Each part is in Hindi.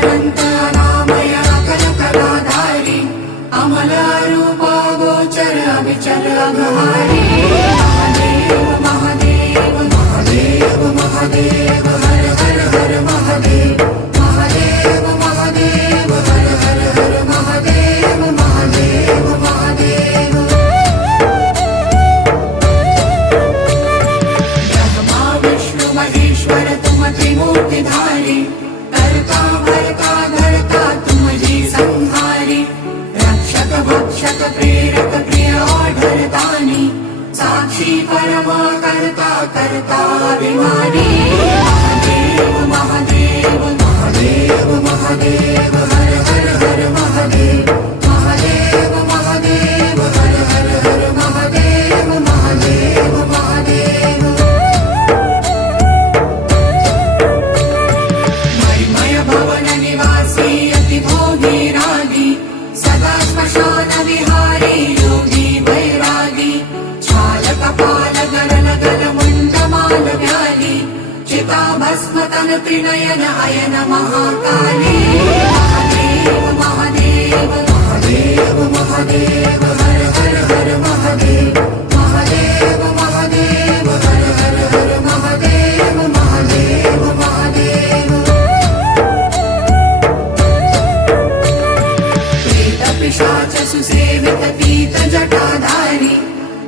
अनंत अनामय अकल कलाधारी अमल रूप गोचर अविचल अघहारी महादेव महादेव महादेव महादेव हर हर हर महादेव महादेव महादेव हर हर हर महादेव महादेव महादेव ब्रह्मा विष्णु महेश्वर तुम त्रिमूर्तिधारी करता भरता धरता तुम जी संहारी रक्षक भक्षक प्रेरक प्रिय आढरतानी साक्षी परमा करता करता अभिमानी महादेव महादेव महादेव महादेव हर हर हर महादेव महादेव महादेव हर हर हर महादेव महादेव महादेव मणिमय भवन निवासी अति भोगी रागी सदा श्मशान विहारी योगी वैरागी छाल कपाल गरल गल मुंडमाल व्याली चिता भस्म तन त्रिनयन अयन महाकाली महादेव महादेव महादेव महादेव हर हर हर महादेव महादेव महादेव हर हर हर महादेव महादेव महादेव प्रेत पिशाच सुसेवित पीत जटाधारी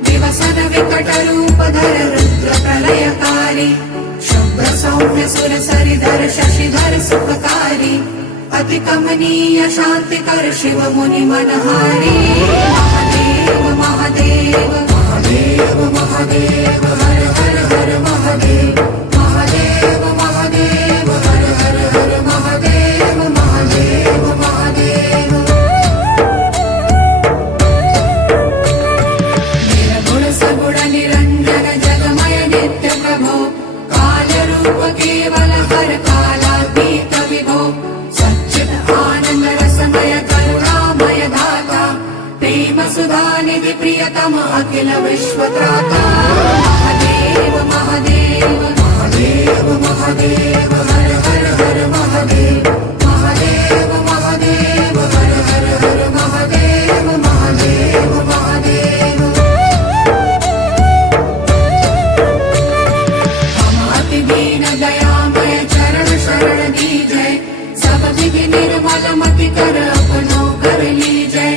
दिवसन विकट रूप धर रुद्र प्रलयकारी शुभ्र सौम्य सुर सरिधर शशिधर सुखकारी अति कमनीय शांतिकर शिव मुनि मनहारी महादेव महादेव महादेव महादेव हर हर हर महादेव महादेव महादेव हर हर हर महादेव महादेव महादेव निर्गुण सगुण निरंजन जगमय नित्य प्रभो काल रूप केवल हर कालातीत विभो सच्चिद आनंद रसमय करुणामय धाता प्रेम सुधा निधि प्रियतम अखिल विश्व त्राता महादेव महादेव महादेव महादेव हर हर हर महादेव महादेव महादेव हर हर हर महादेव महादेव महादेव हम अति दीन दयामय चरण शरण दीजय सब विधि निर्मल मति कर अपनो कर लीजय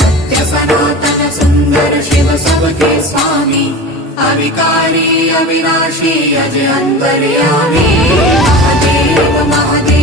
सत्य सनातन सुंदर शिव सबके स्वामी अविकारी अविनाशी अज अंतर्यामी महादेव महादेव